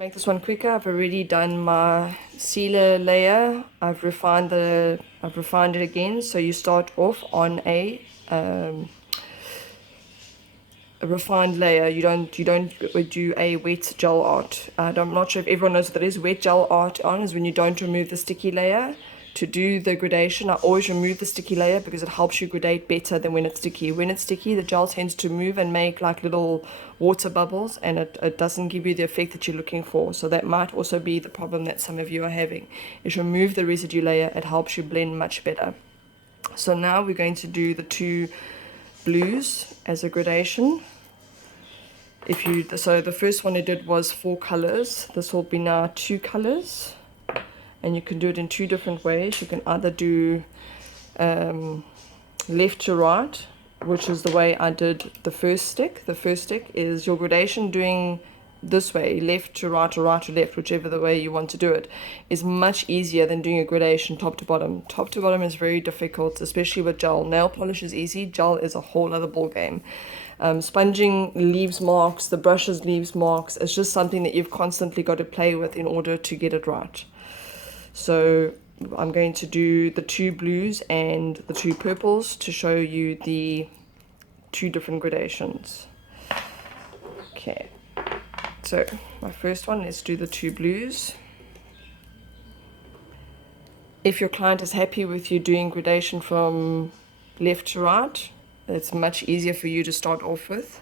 Make this one quicker, I've already done my sealer layer. I've refined it again. So you start off on a refined layer. You don't do a wet gel art. I'm not sure if everyone knows what that is. Wet gel art on is when you don't remove the sticky layer. To do the gradation, I always remove the sticky layer because it helps you gradate better than when it's sticky. When it's sticky, the gel tends to move and make like little water bubbles, and it doesn't give you the effect that you're looking for. So that might also be the problem that some of you are having. Is remove the residue layer, it helps you blend much better. So now we're going to do the two blues as a gradation. So the first one I did was 4 colors. This will be now 2 colors. And you can do it in 2 different ways. You can either do left to right, which is the way I did the first stick. The first stick is your gradation doing this way, left to right or right to left, whichever the way you want to do it, is much easier than doing a gradation top to bottom. Top to bottom is very difficult, especially with gel. Nail polish is easy, gel is a whole other ball game. Sponging leaves marks, the brushes leaves marks. It's just something that you've constantly got to play with in order to get it right. So I'm going to do the 2 blues and the 2 purples to show you the 2 different gradations. Okay, so my first one, let's do the 2 blues. If your client is happy with you doing gradation from left to right, it's much easier for you to start off with.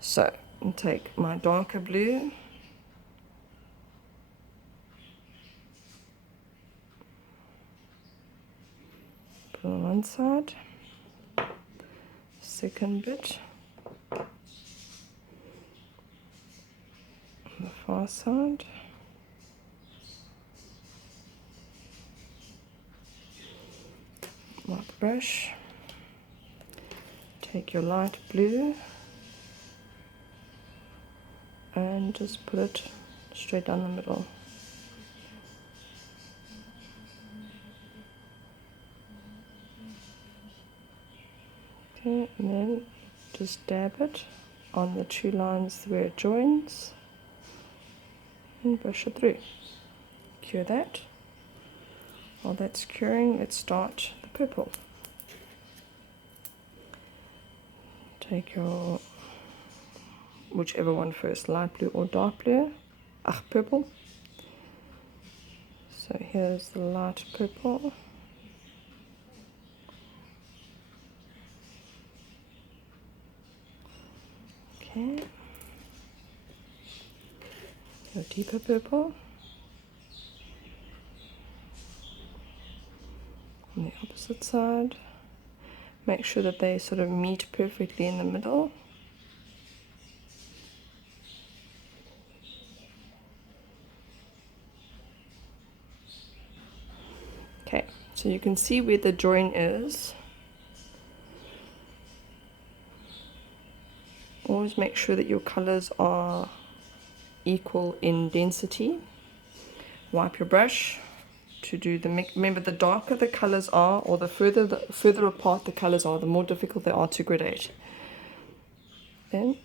So I'll take my darker blue. Put on one side, second bit, on the far side, wipe the brush, take your light blue and just put it straight down the middle. Okay, and then just dab it on the 2 lines where it joins and brush it through. Cure that. While that's curing, let's start the purple. Take your whichever one first, light blue or dark blue. Purple. So here's the light purple. Okay. Your deeper purple. On the opposite side. Make sure that they sort of meet perfectly in the middle. Okay, so you can see where the join is. Always make sure that your colors are equal in density. Wipe your brush to do the mix. Remember, the darker the colors are, or the further apart the colors are, the more difficult they are to gradate. Then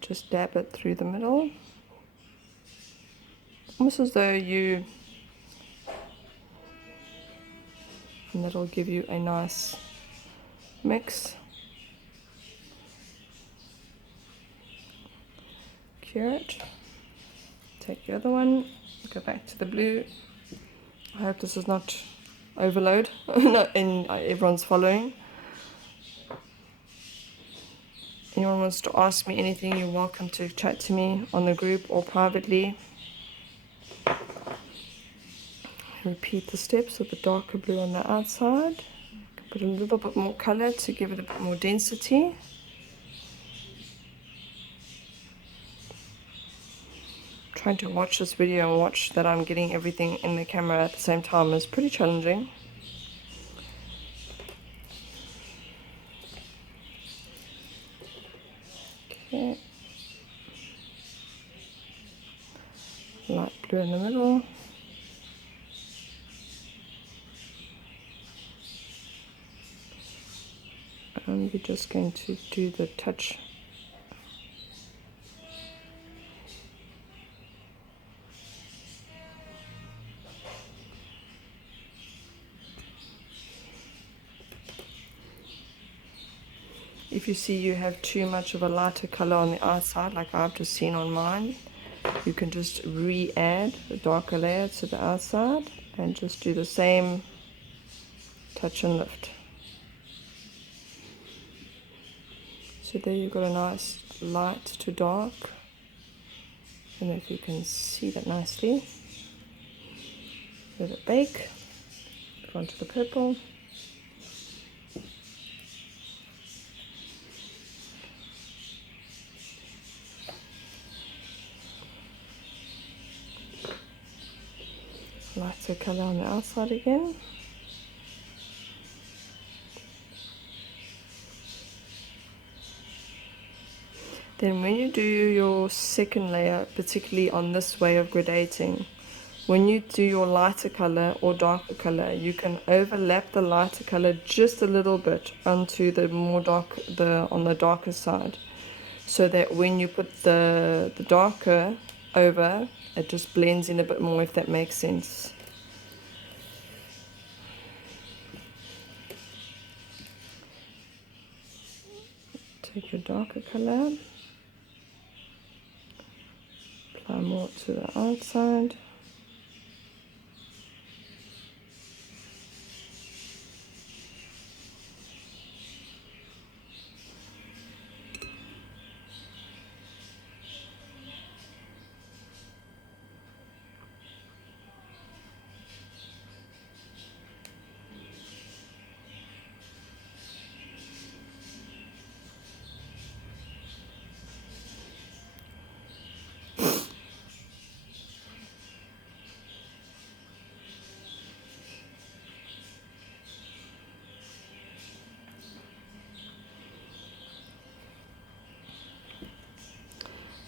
just dab it through the middle, almost as though and that'll give you a nice mix. Cure it. Take the other one, go back to the blue. I hope this is not overload and everyone's following. Anyone wants to ask me anything, you're welcome to chat to me on the group or privately. Repeat the steps with the darker blue on the outside. Put a little bit more color to give it a bit more density. Trying to watch this video and watch that I'm getting everything in the camera at the same time is pretty challenging. Okay. Light blue in the middle. And we're just going to do the touch If you see you have too much of a lighter color on the outside, like I've just seen on mine, you can just re-add the darker layer to the outside and just do the same touch and lift. So there you've got a nice light to dark. I don't know if you can see that nicely. Let it bake. Go onto the purple. Lighter color on the outside again. Then when you do your second layer, particularly on this way of gradating, when you do your lighter color or darker color, you can overlap the lighter color just a little bit onto the more dark, on the darker side, so that when you put the darker over, it just blends in a bit more, if that makes sense. Take your darker color, apply more to the outside.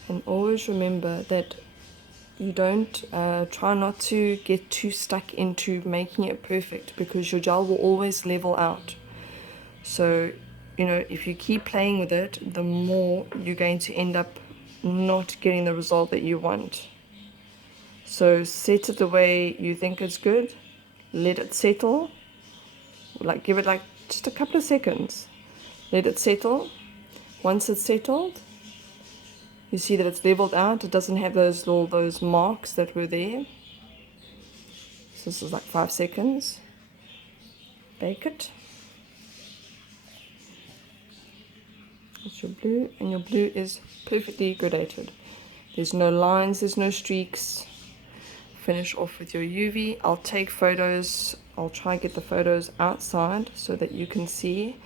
And always remember that you don't try not to get too stuck into making it perfect, because your gel will always level out. So, you know, if you keep playing with it, the more you're going to end up not getting the result that you want. So set it the way you think it's good, let it settle, like give it like just a couple of seconds, let it settle. Once it's settled, you see that it's leveled out, it doesn't have those marks that were there. So this is like 5 seconds. Bake it. That's your blue, and your blue is perfectly gradated. There's no lines, there's no streaks. Finish off with your UV. I'll take photos, I'll try and get the photos outside so that you can see.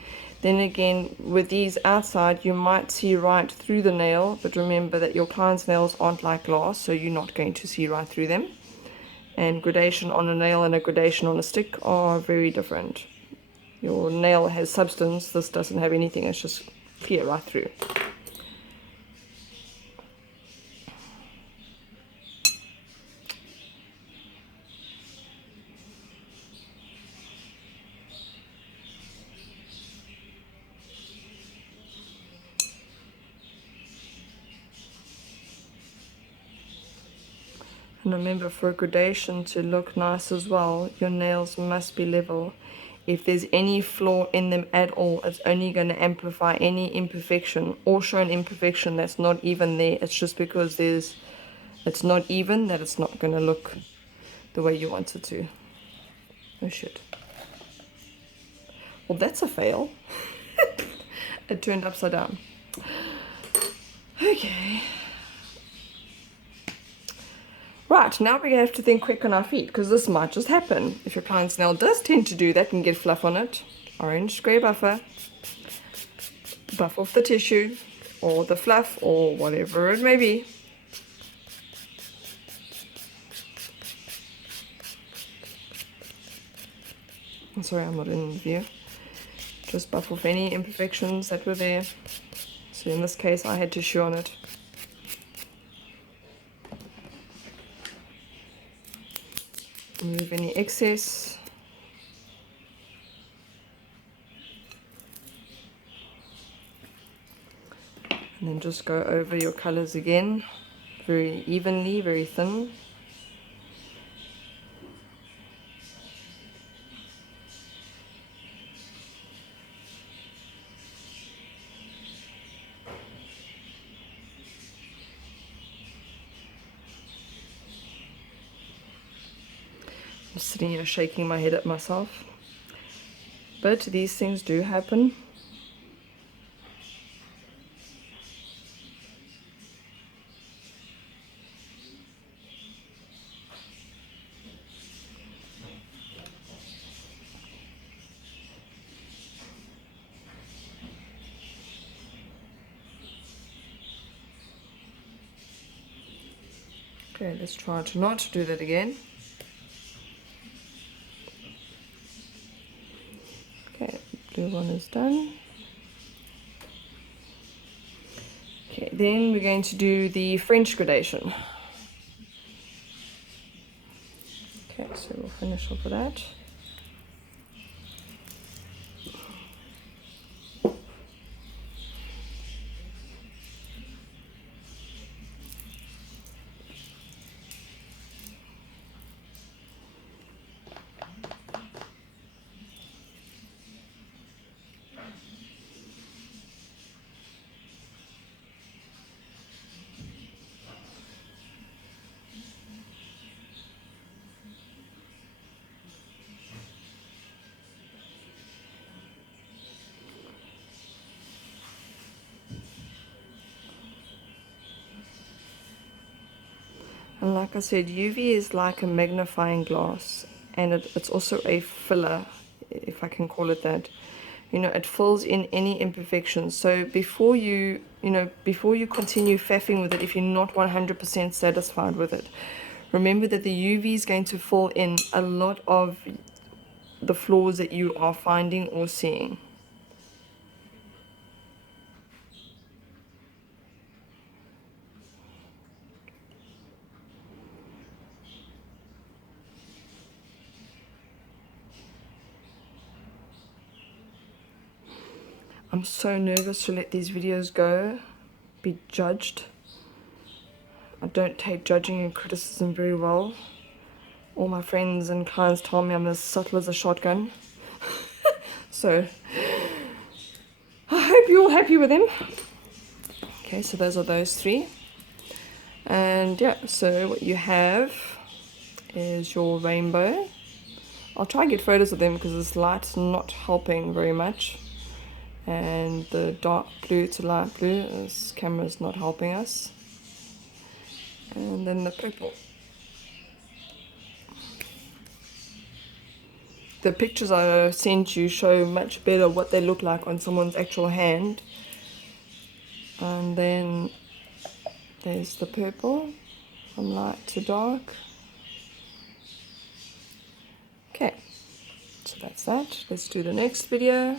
Then again, with these outside, you might see right through the nail, but remember that your client's nails aren't like glass, so you're not going to see right through them. And gradation on a nail and a gradation on a stick are very different. Your nail has substance, this doesn't have anything, it's just clear right through. And remember, for a gradation to look nice as well, your nails must be level. If there's any flaw in them at all, it's only going to amplify any imperfection or show an imperfection that's not even there. It's just because it's not even that it's not going to look the way you want it to. Oh shit. Well, that's a fail. It turned upside down. Okay. Right, now we have to think quick on our feet, because this might just happen. If your client's nail does tend to do that and get fluff on it, orange grey buffer, buff off the tissue, or the fluff, or whatever it may be. I'm sorry, I'm not in the view. Just buff off any imperfections that were there. So in this case, I had tissue on it. Remove any excess. And then just go over your colors again, very evenly, very thin. just sitting here shaking my head at myself. But these things do happen. Okay, let's try to not do that again. Okay, blue one is done. Okay, then we're going to do the French gradation. Okay, so we'll finish off with that. And like I said, UV is like a magnifying glass, and it's also a filler, if I can call it that. You know, it fills in any imperfections. So before you continue faffing with it, if you're not 100% satisfied with it, remember that the UV is going to fill in a lot of the flaws that you are finding or seeing. I'm so nervous to let these videos go, be judged. I don't take judging and criticism very well. All my friends and clients tell me I'm as subtle as a shotgun. So I hope you're all happy with them. Okay, so those are those three. And yeah, so what you have is your rainbow. I'll try and get photos of them because this light's not helping very much. And the dark blue to light blue, this camera's not helping us. And then the purple. The pictures I sent you show much better what they look like on someone's actual hand. And then there's the purple, from light to dark. Okay, so that's that. Let's do the next video.